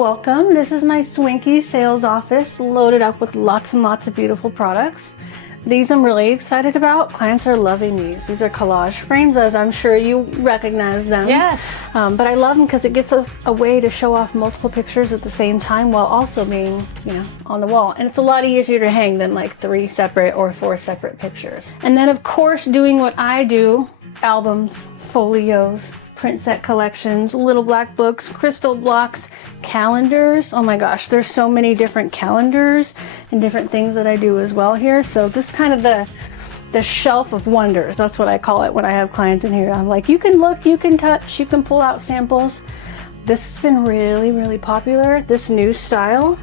Welcome. This is my swanky sales office loaded up with lots and lots of beautiful products. These I'm really excited about. Clients are loving these. These are collage frames, as I'm sure you recognize them. Yes. But I love them because it gets us a way to show off multiple pictures at the same time while also being, on the wall. And it's a lot easier to hang than like 3 separate or 4 separate pictures. And then of course, doing what I do, albums, folios, print set collections, little black books, crystal blocks, calendars. Oh my gosh, there's so many different calendars and different things that I do as well here. So this is kind of the shelf of wonders. That's what I call it when I have clients in here. I'm like, you can look, you can touch, you can pull out samples. This has been really, really popular. This new style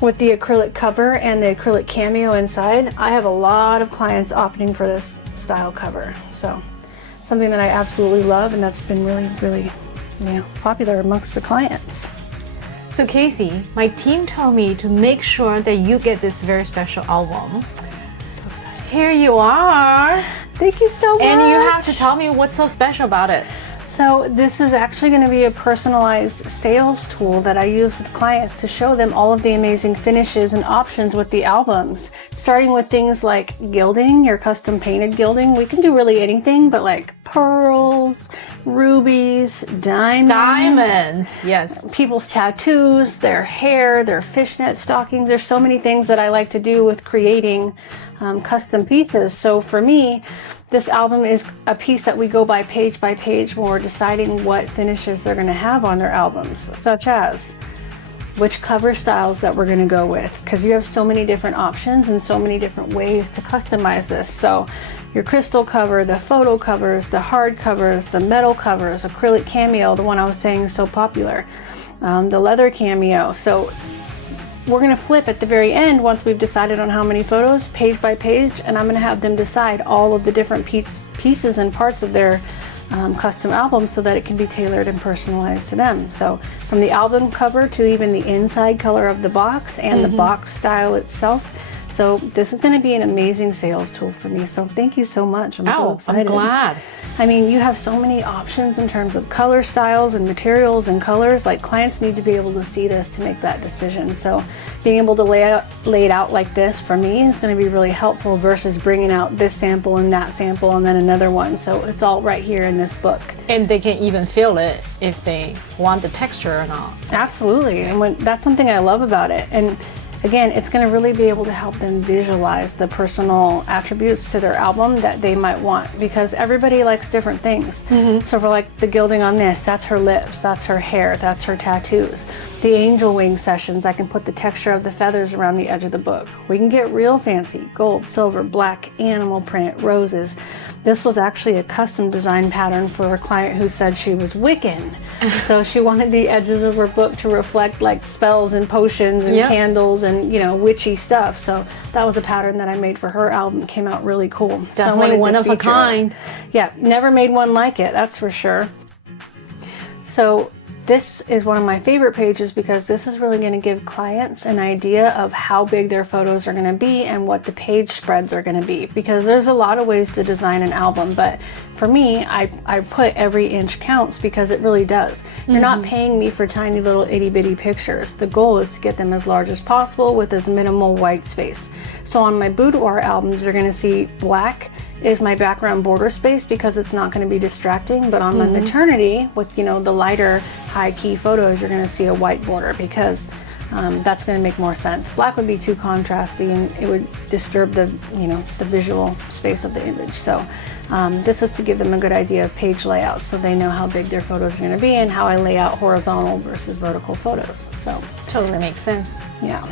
with the acrylic cover and the acrylic cameo inside. I have a lot of clients opting for this style cover. So something that I absolutely love, and that's been really, really, popular amongst the clients. So Casey, my team told me to make sure that you get this very special album. I'm so excited. Here you are. Thank you so much. And you have to tell me what's so special about it. So this is actually going to be a personalized sales tool that I use with clients to show them all of the amazing finishes and options with the albums. Starting with things like gilding, your custom painted gilding. We can do really anything, but like pearls, rubies, diamonds. Diamonds, yes. People's tattoos, their hair, their fishnet stockings. There's so many things that I like to do with creating custom pieces. So for me, this album is a piece that we go by page when we're deciding what finishes they're going to have on their albums, such as which cover styles that we're going to go with, because you have so many different options and so many different ways to customize this. So your crystal cover, the photo covers, the hard covers, the metal covers, acrylic cameo, the one I was saying is so popular, the leather cameo. So we're going to flip at the very end once we've decided on how many photos, page by page, and I'm going to have them decide all of the different pieces and parts of their custom album so that it can be tailored and personalized to them. So from the album cover to even the inside color of the box and the box style itself. So this is going to be an amazing sales tool for me. So thank you so much. I'm so excited. I'm glad. I mean, you have so many options in terms of color styles and materials and colors. Like, clients need to be able to see this to make that decision. So being able to lay it out like this for me is going to be really helpful versus bringing out this sample and that sample and then another one. So it's all right here in this book. And they can even feel it if they want the texture or not. Absolutely. And that's something I love about it. And again, it's going to really be able to help them visualize the personal attributes to their album that they might want, because everybody likes different things. So for like the gilding on this, that's her lips, that's her hair, that's her tattoos. The angel wing sessions, I can put the texture of the feathers around the edge of the book. We can get real fancy, gold, silver, black, animal print, roses. This was actually a custom design pattern for a client who said she was Wiccan. So she wanted the edges of her book to reflect like spells and potions and candles and, witchy stuff. So that was a pattern that I made for her album. Came out really cool. Definitely one of a kind. Yeah, never made one like it, that's for sure. So this is one of my favorite pages because this is really going to give clients an idea of how big their photos are going to be and what the page spreads are going to be, because there's a lot of ways to design an album, but for me, I put every inch counts because it really does. You're not paying me for tiny little itty bitty pictures. The goal is to get them as large as possible with as minimal white space. So on my boudoir albums, you're going to see black is my background border space because it's not going to be distracting, but on my maternity with the lighter high key photos, you're going to see a white border because that's going to make more sense. Black would be too contrasty and it would disturb the visual space of the image. So this is to give them a good idea of page layout so they know how big their photos are going to be and how I lay out horizontal versus vertical photos. So totally makes sense. Yeah.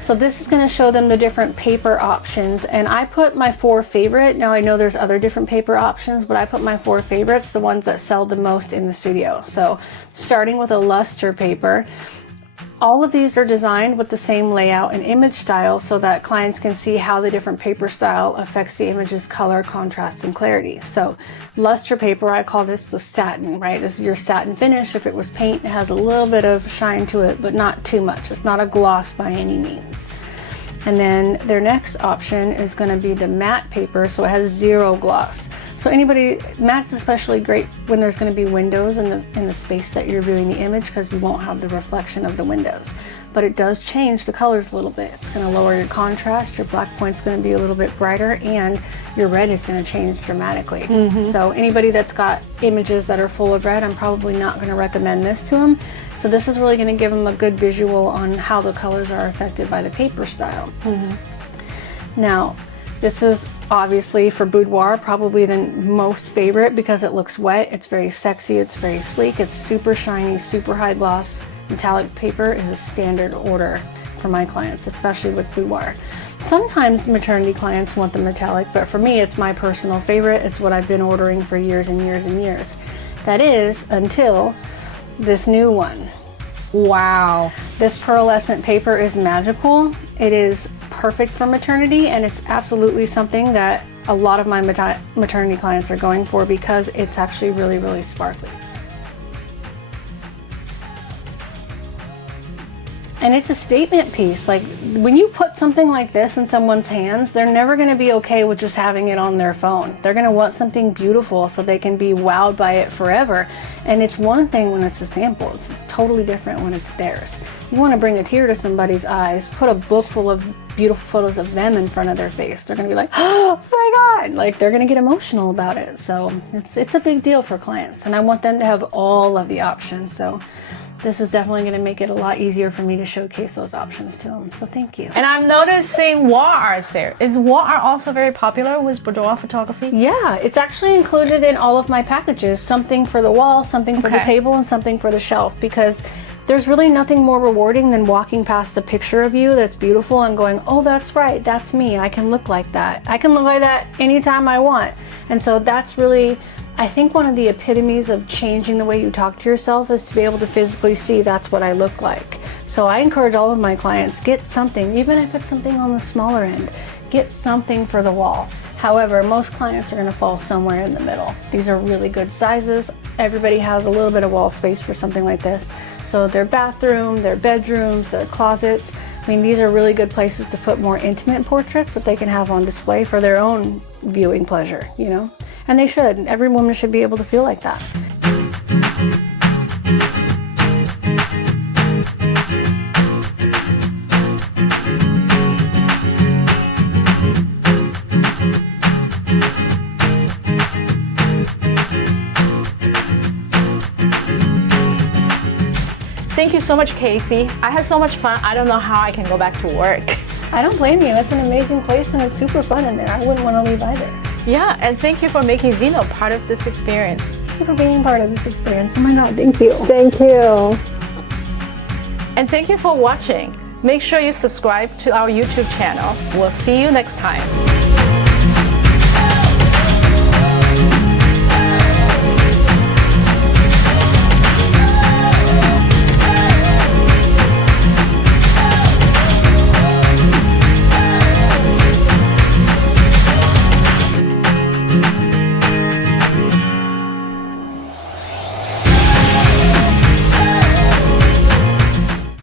So this is going to show them the different paper options, and I put my 4 favorite. Now I know there's other different paper options, but I put my 4 favorites, the ones that sell the most in the studio. So starting with a luster paper, all of these are designed with the same layout and image style so that clients can see how the different paper style affects the image's color, contrast, and clarity. So luster paper, I call this the satin, right? This is your satin finish. If it was paint, it has a little bit of shine to it, but not too much. It's not a gloss by any means. And then their next option is going to be the matte paper, so it has 0 gloss. So matte's especially great when there's going to be windows in the space that you're viewing the image, because you won't have the reflection of the windows. But it does change the colors a little bit. It's going to lower your contrast, your black point's going to be a little bit brighter, and your red is going to change dramatically. So anybody that's got images that are full of red, I'm probably not going to recommend this to them. So this is really going to give them a good visual on how the colors are affected by the paper style. Now, this is obviously for boudoir probably the most favorite because it looks wet, it's very sexy, it's very sleek, it's super shiny, super high gloss. Metallic paper is a standard order for my clients, especially with boudoir. Sometimes maternity clients want the metallic, but for me it's my personal favorite. It's what I've been ordering for years and years and years. That is until this new one. Wow. This pearlescent paper is magical. It is perfect for maternity, and it's absolutely something that a lot of my maternity clients are going for because it's actually really, really sparkly. And it's a statement piece. Like, when you put something like this in someone's hands, they're never going to be okay with just having it on their phone. They're going to want something beautiful so they can be wowed by it forever. And it's one thing when it's a sample. It's totally different when it's theirs. You want to bring a tear to somebody's eyes, put a book full of beautiful photos of them in front of their face. They're going to be like, oh my God, like they're going to get emotional about it. So it's a big deal for clients, and I want them to have all of the options. So this is definitely going to make it a lot easier for me to showcase those options to them. So thank you. And I'm noticing wall arts there. Is wall art also very popular with boudoir photography? Yeah, it's actually included in all of my packages. Something for the wall, something for the table, and something for the shelf, because there's really nothing more rewarding than walking past a picture of you that's beautiful and going, oh, that's right, that's me. I can look like that. I can look like that anytime I want. And so that's really, I think, one of the epitomes of changing the way you talk to yourself is to be able to physically see that's what I look like. So I encourage all of my clients, get something, even if it's something on the smaller end, get something for the wall. However, most clients are going to fall somewhere in the middle. These are really good sizes. Everybody has a little bit of wall space for something like this. So their bathroom, their bedrooms, their closets, I mean, these are really good places to put more intimate portraits that they can have on display for their own viewing pleasure, you know? And they should. Every woman should be able to feel like that. Thank you so much, Casey. I had so much fun. I don't know how I can go back to work. I don't blame you. It's an amazing place and it's super fun in there. I wouldn't want to leave either. Yeah, and thank you for making Zno part of this experience. Thank you for being part of this experience. Oh my God, thank you. Thank you. And thank you for watching. Make sure you subscribe to our YouTube channel. We'll see you next time.